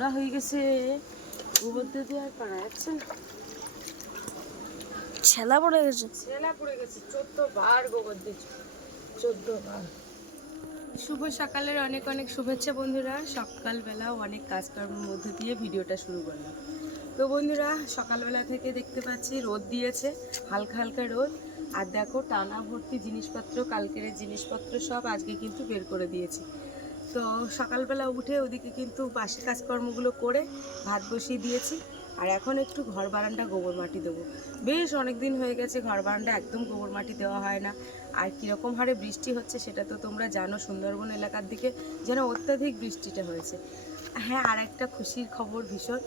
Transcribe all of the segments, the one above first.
নোংরা হয়ে গেছে, গোবর দিয়ে আর পারা যাচ্ছে না। ছেলা পড়ে গেছে, 14 বার গোবর দিয়েছি, 14 বার। শুভ সকালের অনেক অনেক শুভেচ্ছা বন্ধুরা। সকালবেলা অনেক কাজকর্মের মধ্যে দিয়ে ভিডিওটা শুরু করলাম। তো বন্ধুরা, সকালবেলা থেকে দেখতে পাচ্ছি রোদ দিয়েছে, হালকা হালকা রোদ। আর দেখো টানা ভর্তি জিনিসপত্র, কালকের জিনিসপত্র সব আজকে কিন্তু বের করে দিয়েছি। তো সকালবেলা উঠে ওদিকে কিন্তু বাসি কাজকর্মগুলো করে ভাত বসিয়ে দিয়েছি। আর এখন একটু ঘর বারান্দা গোবর মাটি দেবো। বেশ অনেক দিন হয়ে গেছে ঘর বারান্দা একদম গোবর মাটি দেওয়া হয় না। আর কীরকম হারে বৃষ্টি হচ্ছে সেটা তো তোমরা জানো, সুন্দরবন এলাকার দিকে যেন অত্যাধিক বৃষ্টিটা হয়েছে। হ্যাঁ, আর একটা খুশির খবর ভীষণ,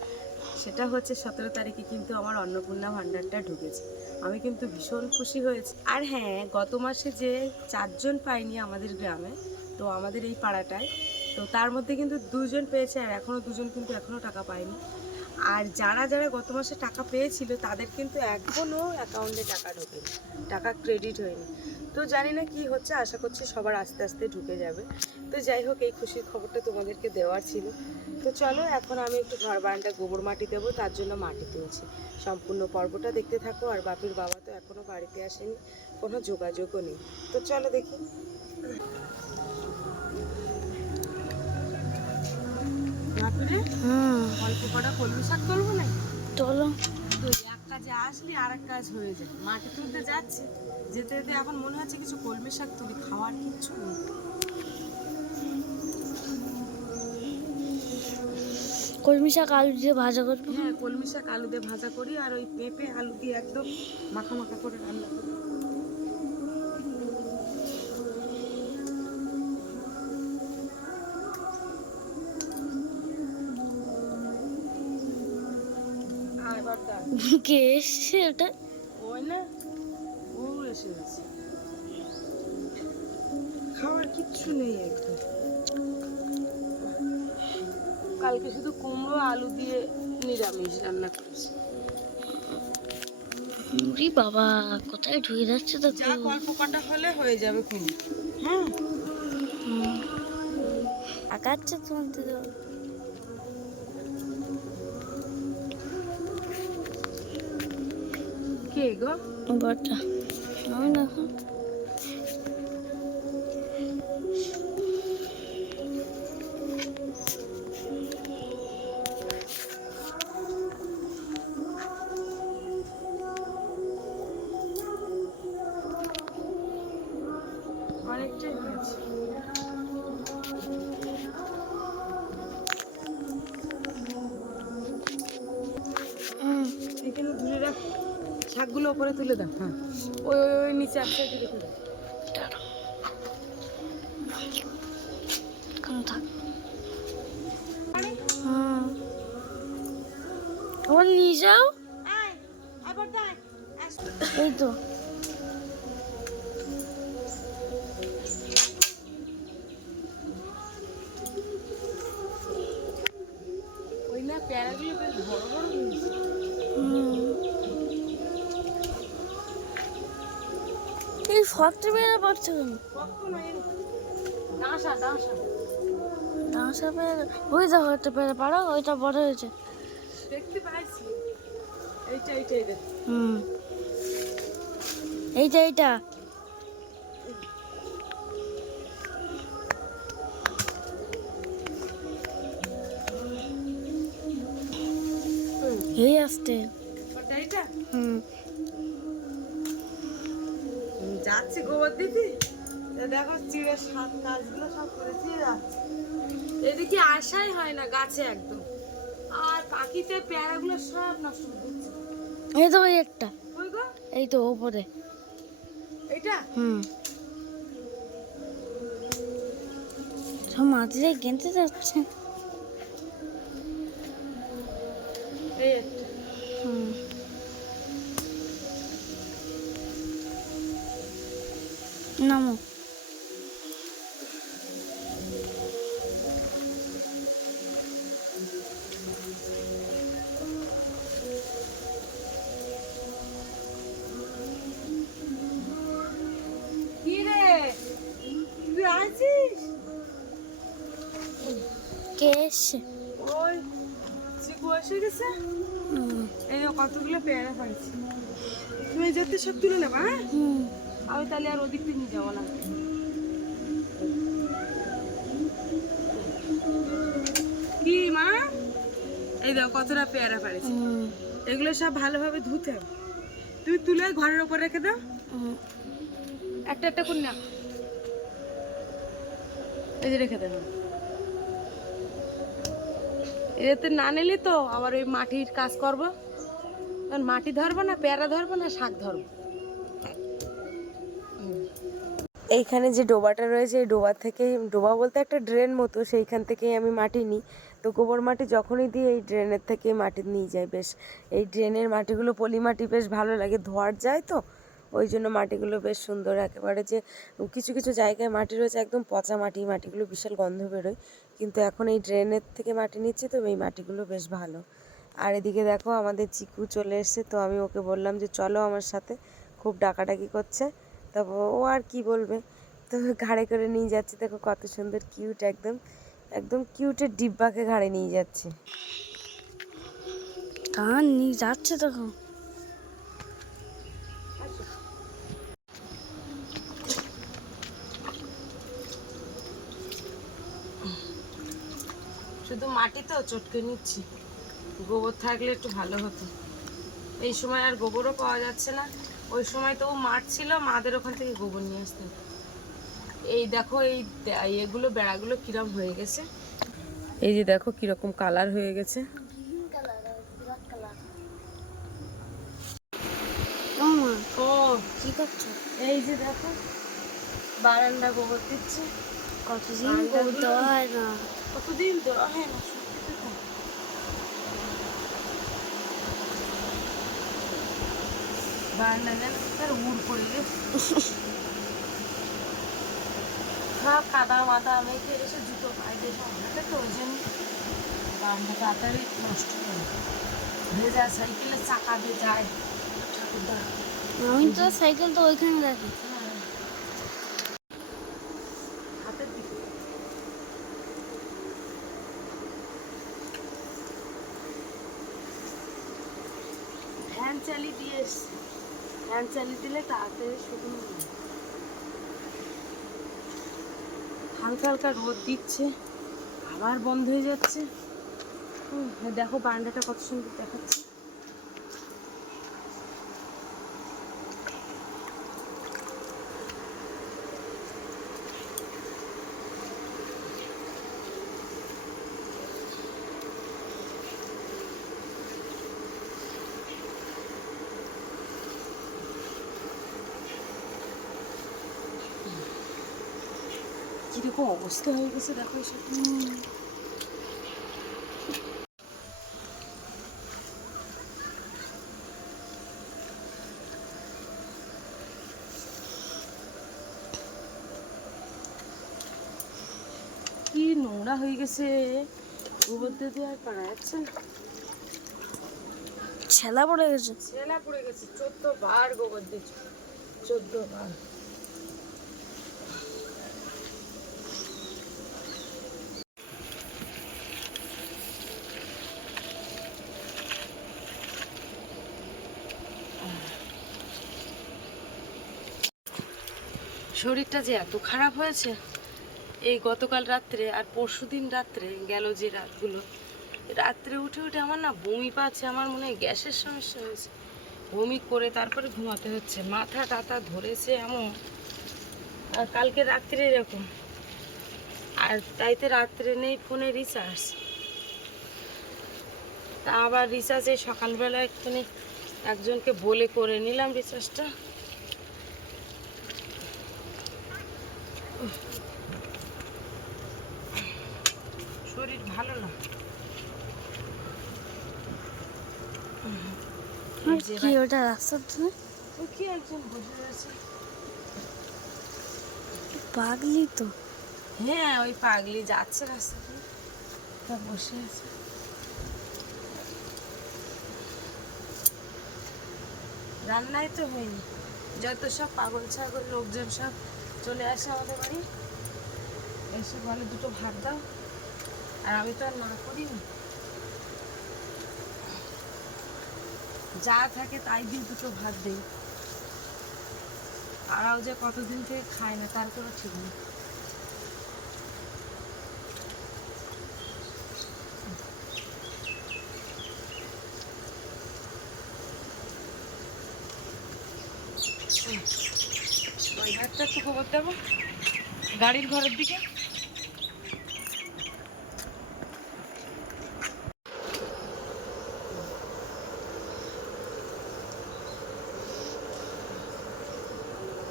সেটা হচ্ছে 17 তারিখে কিন্তু আমার অন্নপূর্ণা ভাণ্ডারটা ঢুকেছে। আমি কিন্তু ভীষণ খুশি হয়েছি। আর হ্যাঁ, গত মাসে যে 4 জন পাইনি আমাদের গ্রামে, তো আমাদের এই পাড়াটায়, তো তার মধ্যে কিন্তু 2 জন পেয়েছে, আর এখনও 2 জন কিন্তু এখনও টাকা পায়নি। আর যারা যারা গত মাসে টাকা পেয়েছিল তাদের কিন্তু এখনও অ্যাকাউন্টে টাকা ঢোকেনি, টাকা ক্রেডিট হয়নি। তো জানি না কি হচ্ছে, আশা করছি সবার আস্তে আস্তে ঢুকে যাবে। তো যাই হোক, এই খুশির খবরটা তোমাদেরকে দেওয়ার ছিল। তো চলো, এখন আমি একটু ঘর বারান্দা গোবর মাটি দেবো, তার জন্য মাটি তুলছি। সম্পূর্ণ পর্বটা দেখতে থাকো। আর বাপির বাবা তো এখনও বাড়িতে আসেনি, কোনো যোগাযোগও নেই। তো চলো দেখি। অল্প কটা কলমি শাক তুলবো না, চলো। তো এক কাজে আসলি আর এক কাজ হয়ে যায়। মাটি তুলতে যাচ্ছে, যেতে যেতে এখন মনে হচ্ছে কিছু কলমি শাক তুলি, খাওয়ার কিচ্ছু নেই। কলমি শাক আলু দিয়ে ভাজা করবো। হ্যাঁ, কলমি শাক আলু দিয়ে ভাজা করি, আর ওই পেঁপে আলু দিয়ে একদম মাখা মাখা করে রান্না করি। আর বারটা কে এসছে ওটা? ওই না, ও এসে গেছে। খাওয়ার কিচ্ছু নেই একদম। কালকে শুধু কুমড়ো আলু দিয়ে নিরামিষ রান্না করেছি। উরি বাবা, কোথায় ঢুকে যাচ্ছে তো। যা অল্প কটা হলে হয়ে যাবে কুমড়ো। হ্যাঁ, আগাচ্ছে তোমাদের। কে গো? বড়টা আমি না। অনেকটাই হয়েছে। এখানে ধরে রাখ, শাকগুলো ওপরে তুলে দাও। হ্যাঁ, ওই ওই ওই নিচে এক সাইডে রেখে দাও। ওর নিয়ে যাও। এই তো ওই না, প্যারাগুলো বেশ বড় বড় হয়েছে। এই ফটো বেড়ে পড়ছে কেন? কখনো ডাঁসা ডাঁসা ডাঁসা বেড়ে ওই যা হতে পেরে পারো, ওইটা বড় হয়েছে। দেখতে পাইছি। এইটা এইটা এইটা এইটা এইটা এই আসতে। ওটা এইটা হুম, যাচ্ছে গোবর দিদি। দেখো চিড়ে সাত গাছগুলো সব করেছি, যাচ্ছে। এদিকে আসাই হয় না গাছে একদম। আর পাখিতে পেয়ারাগুলো সব নষ্ট করে দিচ্ছে। এই তো ওই একটা, ওই গো, এই তো ওপরে। এইটা সব মাটিতে গেঁথে যাচ্ছে। এই একটা। নামো। কি রে, তুই আছিস? কে এসছে? ওই বয়স হয়ে গেছে। এই যে কতগুলো পেয়ারা পাড়ছি, তুমি যেতে সব তুলে নেবা। হ্যাঁ, আমি তাহলে আর ওদিক দিয়ে নিয়ে যাবো না। কি মা, এই দেখো কতটা পেয়ারা পাড়েছি। এগুলো সব ভালোভাবে ধুতে হবে। তুমি তুলে ঘরের ওপর রেখে দাও, একটা একটা করে নাও। এই যে রেখে দেবো। এতে না নিলে তো আবার ওই মাটির কাজ করবো, তখন মাটি ধরবো না, পেয়ারা ধরবো না, শাক ধরবো। এইখানে যে ডোবাটা রয়েছে, এই ডোবা থেকে, ডোবা বলতে একটা ড্রেন মতো, সেইখান থেকেই আমি মাটি নিই। তো গোবর মাটি যখনই দিই এই ড্রেনের থেকে মাটি নিয়ে যাই। বেশ এই ড্রেনের মাটিগুলো পলি মাটি, বেশ ভালো লাগে, ধোয়ার যায় তো ওই জন্য মাটিগুলো বেশ সুন্দর। একেবারে যে কিছু কিছু জায়গায় মাটি রয়েছে একদম পচা মাটি, মাটিগুলো বিশাল গন্ধ বেরোয়, কিন্তু এখন এই ড্রেনের থেকে মাটি নিচ্ছি তো এই মাটিগুলো বেশ ভালো। আর এদিকে দেখো আমাদের চিকু চলে এসছে, তো আমি ওকে বললাম যে চলো আমার সাথে, খুব ডাকাডাকি করছে। তারপর ও আর কি বলবে, তো ঘাড়ে করে নিয়ে যাচ্ছে। দেখো কত সুন্দর কিউট, একদম একদম কিউটের ডিব্বাকে ঘাড়ে নিয়ে যাচ্ছে। টান নিয়ে যাচ্ছে তখন। শুধু মাটি তো চটকে নিচ্ছি, গোবর থাকলে একটু ভালো হতো। এই সময় আর গোবরও পাওয়া যাচ্ছে না, ওই সময় তো মাঠ ছিল, মাদের ওখান থেকে গোবর নিয়ে আসতে। এই দেখো এই এগুলো বেড়াগুলো কিরম হয়ে গেছে, এই যে দেখো কিরকম কালার হয়ে গেছে। ও কি করছো? এই যে দেখো বারান্দা গোবর দিচ্ছে। কতদিন গোবর দেওয়া হয় না। কতদিন দেওয়া হয় না, সত্যি তো। বারান্দা যেন তার উড় পড়ে গেছে, সব কাদা মাদা মেখে এসে জুতো পায়ে দিয়ে সব হাঁটে, তো ওই জন্য বারান্দা তাড়াতাড়ি নষ্ট করে। ভেজা সাইকেলের চাকা দিয়ে যায় ঠাকুরদা। আমি তো সাইকেল তো ওইখানে রাখি। হাতের দিকে ফ্যান চালিয়ে দিয়ে এসছে, ফ্যান চালিয়ে দিলে তাড়াতাড়ি শুকনো হবে। হালকা হালকা রোদ দিচ্ছে, আবার বন্ধ হয়ে যাচ্ছে। দেখো বারান্দাটা কত সুন্দর দেখাচ্ছে। কিরকম অবস্থা হয়ে গেছে দেখো এসব। কি নোংরা হয়ে গেছে, গোবর দিয়ে আর পারা যাচ্ছে না। ছেলা পড়ে গেছে। ছেলা পড়ে গেছে, 14 বার গোবর দিয়েছে, 14 বার। শরীরটা যে এত খারাপ হয়েছে, এই গতকাল রাত্রে আর পরশুদিন রাত্রে গেল যে রাতগুলো, রাত্রে উঠে উঠে আমার না বমি পাচ্ছে, আমার মনে হয় গ্যাসের সমস্যা হয়েছে। বমি করে তারপরে ঘুমাতে হচ্ছে, মাথা টাথা ধরেছে এমন। আর কালকে রাত্রে এরকম, আর তাইতে রাত্রে নেই ফোনে রিচার্জ, তা আবার রিচার্জ এই সকালবেলা একটুখানি একজনকে বলে করে নিলাম রিচার্জটা। শরীর ভালো না। কি ওটা রাস্তার ধারে? ওই কি একজন বসে রয়েছে, পাগলি তো। হ্যাঁ ওই পাগলি যাচ্ছে রাস্তা দিয়ে, তা বসে আছে। রান্নাই তো হয়নি, যত সব পাগল ছাগল লোকজন সব চলে আসে আমাদের বাড়ি, এসে বলে দুটো ভাত দাও, আর আমি তো আর না করি না। যা থাকে তাই দিয়ে দুটো ভাত দেই। তারাও যে কতদিন থেকে খায় না তার কোনো ঠিক নেই। ওই হাতটা একটু খবর দেবো গাড়ির ঘরের দিকে।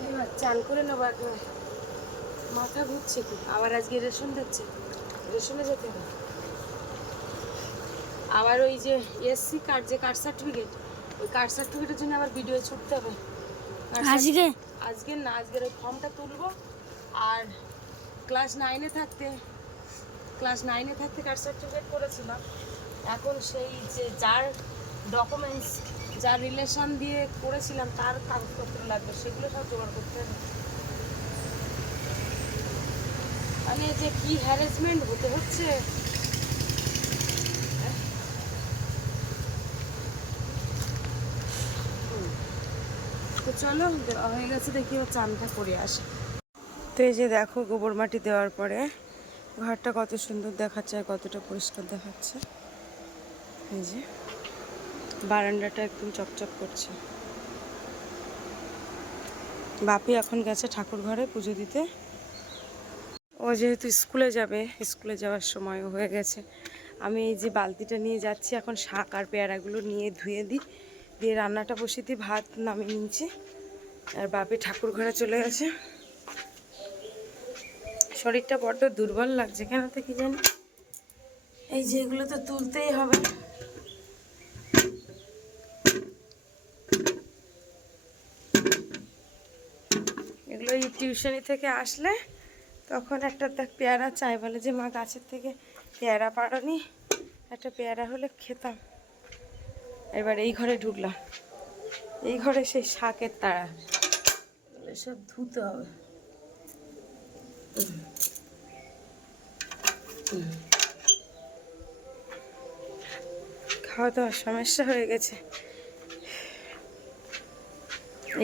এবার চান করে নেবো একবার, মাথা ঘুরছে কি। আবার আজকে রেশন দিচ্ছে, রেশনে যেতে হবে। আবার ওই যে এসসি কার্ড, যে কার্ড সার্টিফিকেট, ওই কার্ড সার্টিফিকেটের জন্য আবার ভিডিও ছুটতে হবে। আজকে আজকে না, আজকের ওই ফর্মটা তুলবো। আর ক্লাস নাইনে থাকতে কার্ড সার্টিফিকেট করেছিলাম। এখন সেই যে যার ডকুমেন্টস, যার রিলেশন দিয়ে করেছিলাম তার কাগজপত্র লাগবে, সেগুলো সব জোগাড় করতে হবে। মানে যে কি হ্যারাসমেন্ট হতে হচ্ছে। তো চলো, দেওয়া হয়ে গেছে, দেখি ও চানটা করে আসে। তো এই যে দেখো, গোবর মাটি দেওয়ার পরে ঘরটা কত সুন্দর দেখাচ্ছে আর কতটা পরিষ্কার দেখাচ্ছে। এই যে বারান্দাটা একদম চকচক করছে। বাপি এখন গেছে ঠাকুর ঘরে পুজো দিতে। ও যেহেতু স্কুলে যাবে, স্কুলে যাওয়ার সময় হয়ে গেছে। আমি এই যে বালতিটা নিয়ে যাচ্ছি এখন, শাক আর পেয়ারাগুলো নিয়ে ধুয়ে দিই, দিয়ে রান্নাটা বসিয়ে দিই, ভাত নামিয়ে নিচ্ছি। আর বাপি ঠাকুর ঘরে চলে গেছে। শরীরটা বড্ড দুর্বল লাগছে, কেন তো কি জানি। এই যে এগুলো তো তুলতেই হবে। এগুলো এই টিউশনি থেকে আসলে তখন একটা পেয়ারা চাই, বলে যে মা গাছের থেকে পেয়ারা পাড়নি, একটা পেয়ারা হলে খেতাম। এবার এই ঘরে ঢুকলাম, এই ঘরে সেই শাকের তাড়া, সব ধুতে হবে। খাওয়া দাওয়ার সমস্যা হয়ে গেছে।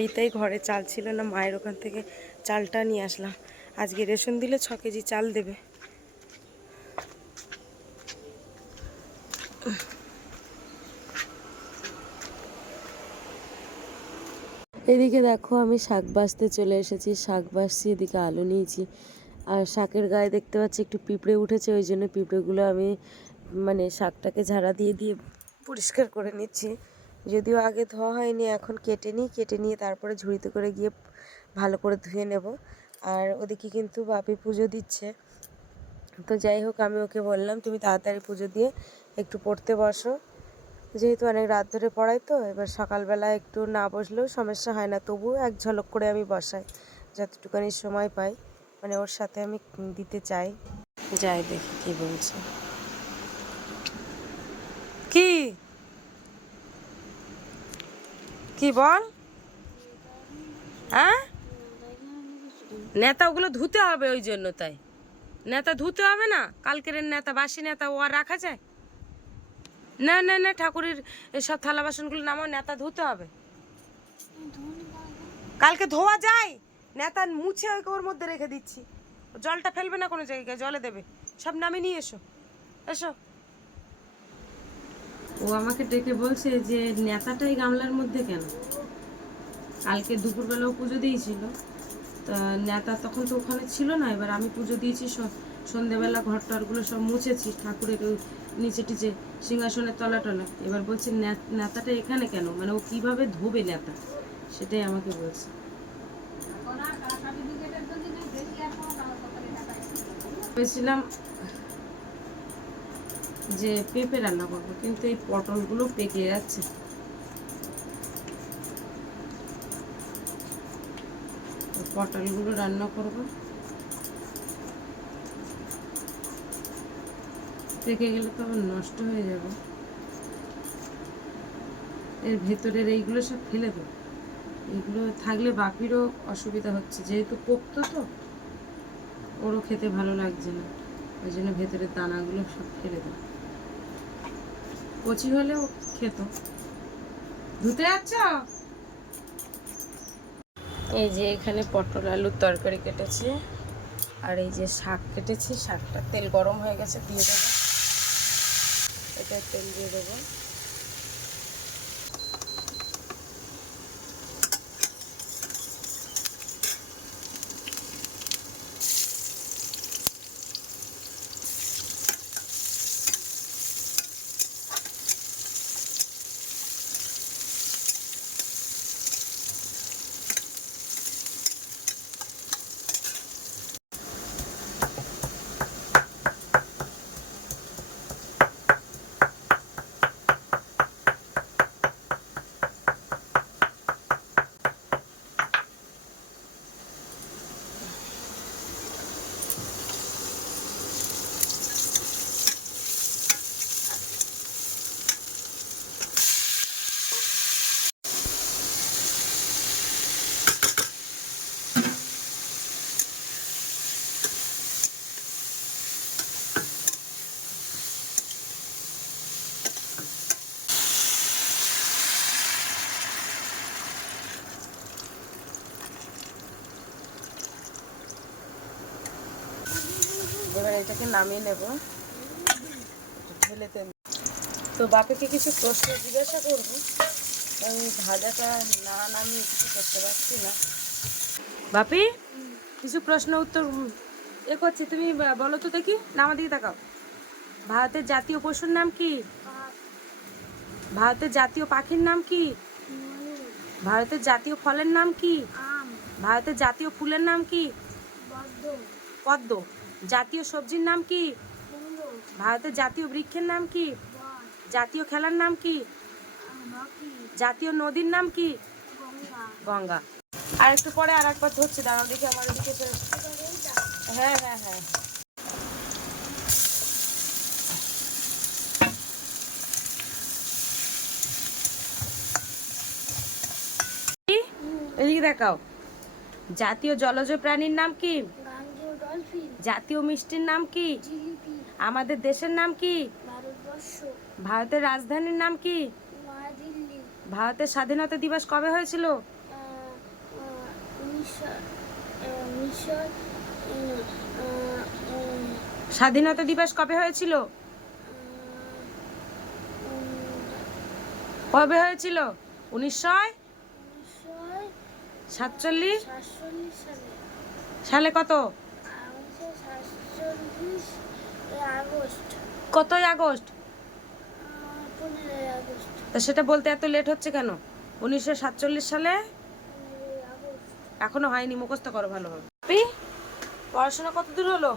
এইটাই ঘরে চাল ছিল না, মায়ের ওখান থেকে চালটা নিয়ে আসলাম। আজকে রেশন দিলে 6 কেজি চাল দেবে। এদিকে দেখো, আমি শাক বাছতে চলে এসেছি, শাক বাছছি, এদিকে আলু নিয়েছি। আর শাকের গায়ে দেখতে পাচ্ছি একটু পিঁপড়ে উঠেছে, ওই জন্য পিঁপড়েগুলো আমি মানে শাকটাকে ঝাড়া দিয়ে দিয়ে পরিষ্কার করে নিচ্ছি। যদিও আগে ধোয়া হয়নি, এখন কেটে নিয়ে তারপরে ঝুড়িতে করে গিয়ে ভালো করে ধুয়ে নেব। আর ওদিকে কিন্তু বাপি পুজো দিচ্ছে। তো যাই হোক, আমি ওকে বললাম তুমি তাড়াতাড়ি পুজো দিয়ে একটু পড়তে বসো, যেহেতু অনেক রাত ধরে পড়াই। তো এবার সকালবেলা একটু না বসলেও সমস্যা হয় না, তবুও এক ঝলক করে আমি বসাই যতটুকুনি সময় পাই, মানে ওর সাথে আমি দিতে চাই। যাই দেখি কি বলছে। কি কি বল? হ্যাঁ, নেতাগুলো ধুতে হবে, ওই জন্য তাই নেতা ধুতে হবে না। কালকের নেতা, বাসি নেতা, ও আর রাখা যায় না? না না, ঠাকুরের সব থালা বাসনগুলো নামাও, নেতা ধুতে হবে। কালকে ধোয়া যায়, নেতা মুছে ওর মধ্যে রেখে দিচ্ছি। জলটা ফেলবে না কোনো জায়গায়, জলে দেবে। সব নামিয়ে নিয়ে এসো, এসো। ও আমাকে ডেকে বলছে যে নেতাটাই গামলার মধ্যে কেন? কালকে দুপুরবেলাও পুজো দিয়েছিল, তা নেতা তখন তো ওখানে ছিল না। এবার আমি পুজো দিয়েছি, সন্ধ্যেবেলা ঘর টরগুলো সব মুছেছি, ঠাকুরের ওই নিচে টিচে সিংহাসনের তলা টলা। এবার বলছে নেতাটা এখানে কেন, মানে ও কিভাবে ধোবে নেতা, সেটাই আমাকে বলছে। ভেবেছিলাম যে পেঁপে রান্না করবো, কিন্তু এই পটলগুলো পেকে যাচ্ছে। পটলগুলো রান্না করব, পেকে গেলে তো আবার নষ্ট হয়ে যাবে। এর ভেতরের এইগুলো সব ফেলে দেবো, এগুলো থাকলে বাপিরও অসুবিধা হচ্ছে, যেহেতু পোক্ত তো ওরও খেতে ভালো লাগছে না, ওই জন্য ভেতরের দানাগুলো সব ফেলে দেবো। কচি হলেও খেত। ধুতে যাচ্ছ? এই যে এখানে পটল আলুর তরকারি কেটেছি, আর এই যে শাক কেটেছি। শাকটা তেল গরম হয়ে গেছে, দিয়ে দেবো। এটা তেল দিয়ে দেবো। এবার এটাকে নামিয়ে নেব ঢেলেতে। তো বাপিকে কিছু প্রশ্ন জিজ্ঞাসা করবো, আমি ভাজাটা না নামিয়ে কিছু করতে পারছি না। বাপি, কিছু প্রশ্ন উত্তর করছি, তুমি বলো তো দেখি। না, আমার দিকে তাকাও। ভারতের জাতীয় পশুর নাম কি? ভারতের জাতীয় পাখির নাম কি? ভারতের জাতীয় ফলের নাম কি? ভারতের জাতীয় ফুলের নাম কি? পদ্ম। জাতীয় সবজির নাম কি? ভারতের জাতীয় বৃক্ষের নাম কি? জাতীয় খেলার নাম কি? জাতীয় নদীর নাম কি? গঙ্গা। আর একটু পরে আর একবার হচ্ছে, দাঁড়াও দেখি আমার দিকে। হ্যাঁ হ্যাঁ হ্যাঁ। এদিকে দেখাও। জাতীয় জলজ প্রাণীর নাম কি? জাতীয় মিষ্টির নাম কি? আমাদের দেশের নাম কি? ভারতের রাজধানীর নাম কি? ভারতের স্বাধীনতা দিবস কবে হয়েছিল? স্বাধীনতা দিবস কবে হয়েছিল? কবে হয়েছিল? 1947 সালে। কত? কতই আগস্ট? তা সেটা বলতে এত লেট হচ্ছে কেন? 1947 সালে এখনো হয়নি, মুখস্থ করো ভালোভাবে। পড়াশোনা কত দূর হলো?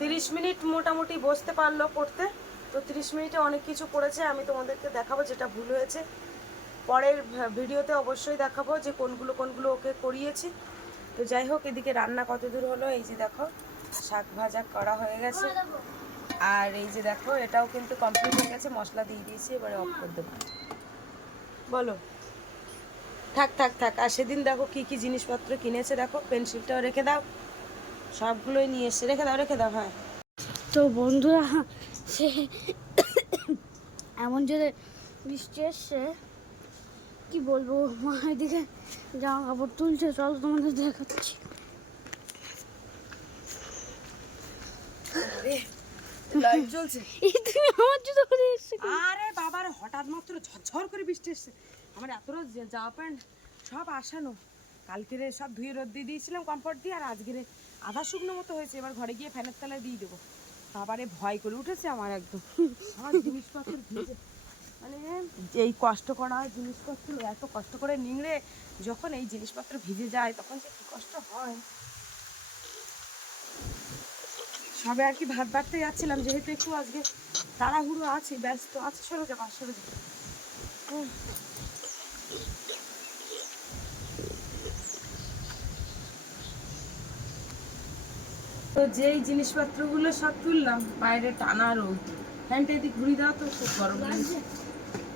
30 মিনিট মোটামুটি বসতে পারলো পড়তে। তো 30 মিনিটে অনেক কিছু পড়েছে, আমি তোমাদেরকে দেখাবো যেটা ভুল হয়েছে। পরের ভিডিওতে অবশ্যই দেখাবো যে কোনগুলো ওকে করিয়েছি। তো যাই হোক, এদিকে রান্না কত দূর হলো। এই যে দেখো, শাক ভাজা করা হয়ে গেছে, আর এই যে দেখো এটাও কিন্তু কমপ্লিট হয়ে গেছে। মশলা দিয়ে দিয়েছি, এবারে অফ করে দেবো। বলো। থাক থাক থাক। আর সেদিন দেখো কি কি জিনিসপত্র কিনেছে, দেখো পেন্সিলটাও রেখে দাও, সবগুলোই নিয়ে এসে রেখে দাও। হ্যাঁ, তো বন্ধুরা, সে এমন জোরে বৃষ্টি এসছে, কি বলবো। মা এদিকে জামা কাপড় তুলছে, চলো তোমাদের দেখাচ্ছি। লাইট জ্বলছে। তুমি আমার জুতো পরে এসেছো। আরে বাবার, হঠাৎ মাত্র ঝরঝর করে বৃষ্টি এসছে। আমার এত জামা প্যান্ট সব আসানো, কালকেরে সব ধুয়ে রোদ দিয়ে দিয়েছিলাম কমফর্ট দিয়ে, আর আজকেরে আধা শুকনো মতো হয়েছে। এবার ঘরে গিয়ে ফ্যানের তলায় দিয়ে দেবো। বাবারে ভয় করে উঠেছে আমার একদম। আমার জিনিসপত্র ভিজে, মানে এই কষ্ট করা জিনিসপত্র এত কষ্ট করে নিংড়ে যখন এই জিনিসপত্র ভিজে যায় তখন যে কি কষ্ট হয়। সবে আর কি ভাত বাড়তে যাচ্ছিলাম, যেহেতু একটু আজকে তাড়াহুড়ো আছে, ব্যস্ত আছে। সরে যাবো। তো যেই জিনিসপত্রগুলো সব তুললাম, বাইরে টানা রোদ। ফ্যানটা এদিকে ঘুরি দাও তো, খুব গরম লাগছে।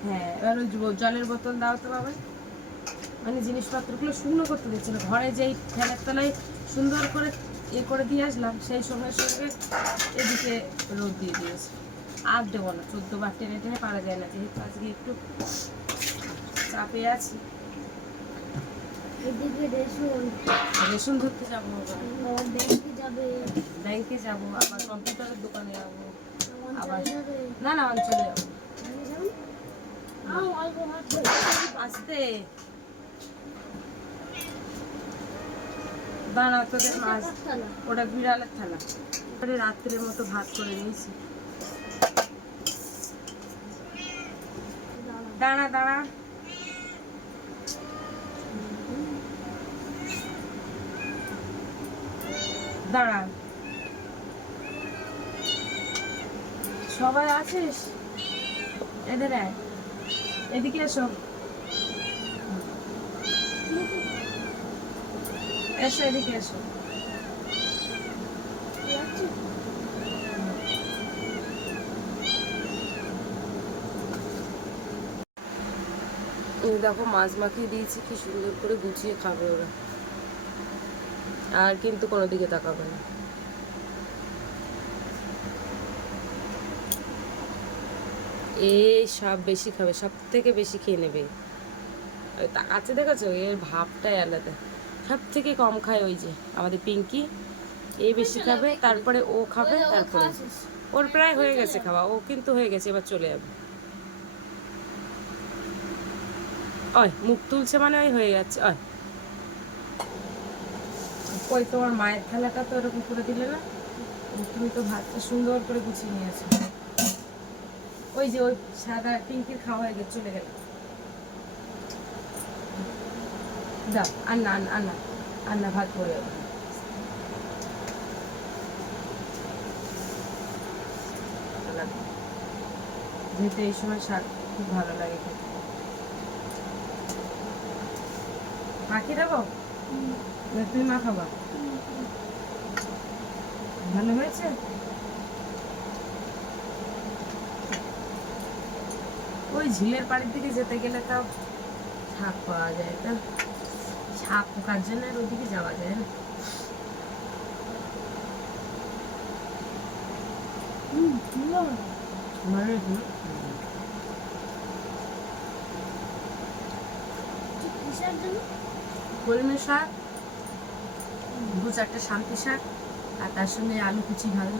হ্যাঁ, এবার ওই জলের বোতল দাও তো বাবা। মানে জিনিসপত্রগুলো শুকনো করতে দিচ্ছে না। ঘরে যেই ফ্যানের তলায় সুন্দর করে করে দিয়ে আসলাম, সেই সঙ্গে সঙ্গে এদিকে রোদ দিয়ে দিয়েছে। আর দেবো না, 14 বার টেনে পারা যায় না, যেহেতু আজকে একটু চাপে আছি। এদিকে রেশন, রেশন ধরতে যাবো, আবার ব্যাংকে যাবে, ব্যাংকে যাবো, আবার কম্পিউটারের দোকানে যাবো, আবার অঞ্চলে যাবে। না অঞ্চলে যাবো। ব্যাংকে যাবে? অল্প ভাত খাই। আসতে দাঁড়া, তোদের মাছ, থালা। ওটা বিড়ালের থালা। ওটা রাত্রের মতো ভাত করে নিয়েছি। দাঁড়া দাঁড়া, দাঁড়া, সবাই আছিস? এদের আয়, এদিকে এসো, এসো এদিকে এসো। যাচ্ছে? এই দেখো মাছ মাখিয়ে দিয়েছি, কি সুন্দর করে গুছিয়ে খাবে ওরা, আর কিন্তু কোনো দিকে তাকাবে না। এই সব বেশি খাবে, সব থেকে বেশি খেয়ে নেবে। ওই তাকাচ্ছে, দেখেছো, এর ভাবটাই আলাদা। সব থেকে কম খায় ওই যে আমাদের পিঙ্কি, এ বেশি খাবে, তারপরে ও খাবে, তারপরে ওর প্রায় হয়ে গেছে খাওয়া, ও কিন্তু হয়ে গেছে, এবার চলে যাবে। ওই মুখ তুলছে মানে ওই হয়ে যাচ্ছে। ওই তোমার মায়ের থালাটা তো এরকম করে দিলে না, তুমি তো ভাতটা সুন্দর করে গুছিয়ে নিয়েছো। ওই যে ওই সাদা পিঙ্কির খাওয়া হয়ে গেছে, চলে গেল। দাও, আন্না ভাত পড়ে যাবে। যেহেতু এই সময় শাক খুব ভালো লাগে খেতে। মাখিয়ে দেবো না তুমি মাখাবা? ভালো হয়েছে? ওই ঝিলের পাড়ের দিকে যেতে গেলে তাও শাক পাওয়া যায়, তা শাক পোকার জন্য আর ওদিকে যাওয়া যায় না। ভালো হয়েছে না? কিসের জন্য? কলমি শাক, 2-4টে শান্তি শাক, আর তার সঙ্গে আলু কুচি ভালো।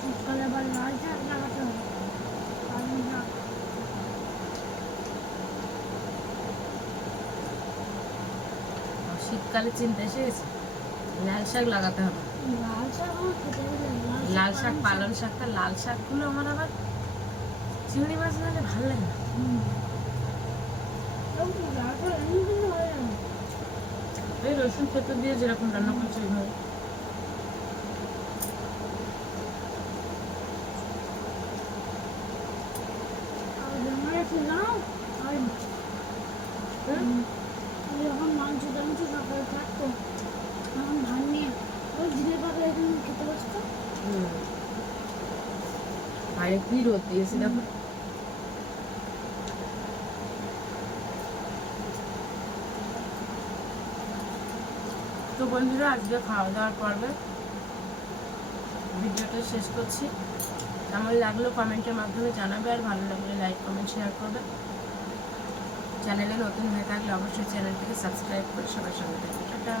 শীতকালে আবার লাল শাক লাগাতে হবে। পালং শাক। শীতকালে চিন্তা এসে গেছে, লাল শাক লাগাতে হবে। লাল শাক আমার খেতে গেলে লাল শাক, পালং শাকটা, লাল শাকগুলো আমার আবার চিংড়ি মাছ না হলে ভালো লাগে না। লাল শাক এমনি কিন্তু হয়ে যাবে। এই রসুন থেতো দিয়ে যেরকম রান্না করছে ওইভাবে। আর আমরা ছিলাম আর যখন মাংস টাংস সকালে থাকতো তখন ধান নিয়ে ওই ঝিলে পাতা এখানে খেতে বসতো। বাইরে কি রোদ দিয়েছে দেখো। তো বন্ধুরা, আজকে খাওয়া দাওয়ার পর্বে ভিডিওটা শেষ করছি। কেমন লাগলো কমেন্টের মাধ্যমে জানাবে, আর ভালো লাগলে লাইক কমেন্ট শেয়ার করবে। চ্যানেলে নতুন হয়ে থাকলে অবশ্যই চ্যানেলটিকে সাবস্ক্রাইব করে সবার সঙ্গে থাকবে। টাটা।